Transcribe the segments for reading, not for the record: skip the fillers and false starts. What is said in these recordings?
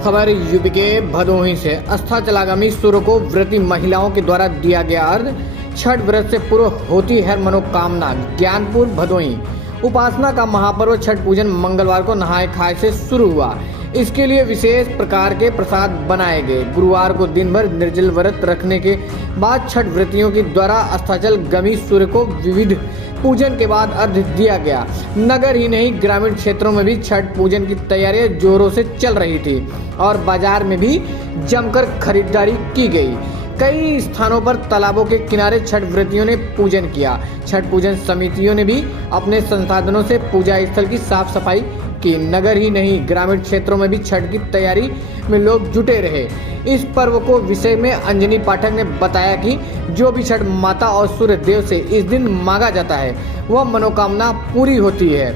खबर यूपी के भदोही से। अस्ताचलागामी सूर्य को व्रती महिलाओं के द्वारा दिया गया अर्घ। छठ व्रत से पूर्व होती है मनोकामना। ज्ञानपुर भदोही। उपासना का महापर्व छठ पूजन मंगलवार को नहाय खाए से शुरू हुआ। इसके लिए विशेष प्रकार के प्रसाद बनाए गए। गुरुवार को दिन भर निर्जल व्रत रखने के बाद छठ व्रतियों के द्वारा अस्ताचलगामी सूर्य को विविध पूजन के बाद अर्घ्य दिया गया। नगर ही नहीं, ग्रामीण क्षेत्रों में भी छठ पूजन की तैयारियां जोरों से चल रही थी और बाजार में भी जमकर खरीदारी की गई। कई स्थानों पर तालाबों के किनारे छठ व्रतियों ने पूजन किया। छठ पूजन समितियों ने भी अपने संसाधनों से पूजा स्थल की साफ सफाई की। नगर ही नहीं, ग्रामीण क्षेत्रों में भी छठ की तैयारी में लोग जुटे रहे। इस पर्व को विषय में अंजनी पाठक ने बताया कि जो भी छठ माता और सूर्य देव से इस दिन मांगा जाता है वह मनोकामना पूरी होती है।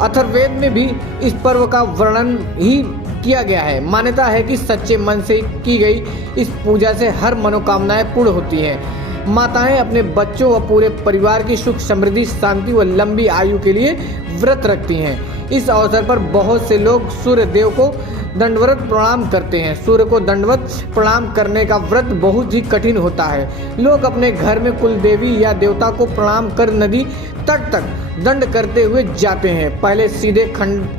अथर्ववेद में भी इस पर्व का वर्णन ही किया गया है। मान्यता है कि सच्चे मन से की गई इस पूजा से हर मनोकामनाएं पूर्ण होती हैं। माताएं अपने बच्चों व पूरे परिवार की सुख समृद्धि शांति व लंबी आयु के लिए व्रत रखती हैं। इस अवसर पर बहुत से लोग सूर्य देव को दंडवत प्रणाम करते हैं। सूर्य को दंडवत प्रणाम करने का व्रत बहुत ही कठिन होता है। लोग अपने घर में कुल देवी या देवता को प्रणाम कर नदी तट तक दंड करते हुए जाते हैं। पहले सीधे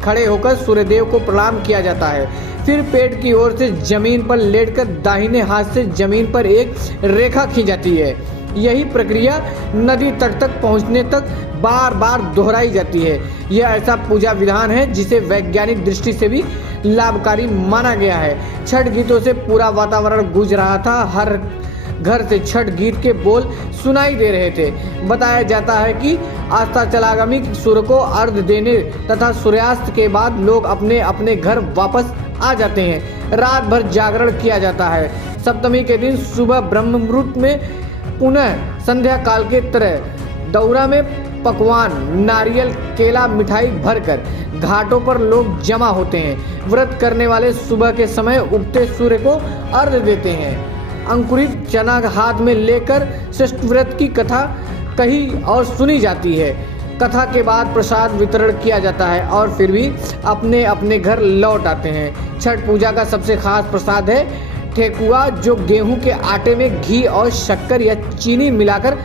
खड़े होकर सूर्य देव को प्रणाम किया जाता है, फिर पेट की ओर से जमीन पर लेटकर दाहिने हाथ से जमीन पर एक रेखा खींची जाती है। यही प्रक्रिया नदी तट तक पहुंचने तक बार बार दोहराई जाती है। यह ऐसा पूजा विधान है जिसे वैज्ञानिक दृष्टि से भी लाभकारी माना गया है। छठ गीतों से पूरा वातावरण गूंज रहा था। हर घर से छठ गीत के बोल सुनाई दे रहे थे। बताया जाता है कि अस्ताचलागामी सूर्य को अर्घ्य देने तथा सूर्यास्त के बाद लोग अपने अपने घर वापस आ जाते हैं। रात भर जागरण किया जाता है। सप्तमी के दिन सुबह ब्रह्म मुहूर्त में पुनः संध्या काल के तरह दौरा में पकवान, नारियल, केला, मिठाई भरकर घाटों पर लोग जमा होते हैं। व्रत करने वाले सुबह के समय उगते सूर्य को अर्घ्य देते हैं। अंकुरित चना हाथ में लेकर षष्ठ व्रत की कथा कही और सुनी जाती है। कथा के बाद प्रसाद वितरण किया जाता है और फिर भी अपने अपने घर लौट आते हैं। छठ पूजा का सबसे खास प्रसाद है ठेकुआ, जो गेहूं के आटे में घी और शक्कर या चीनी मिलाकर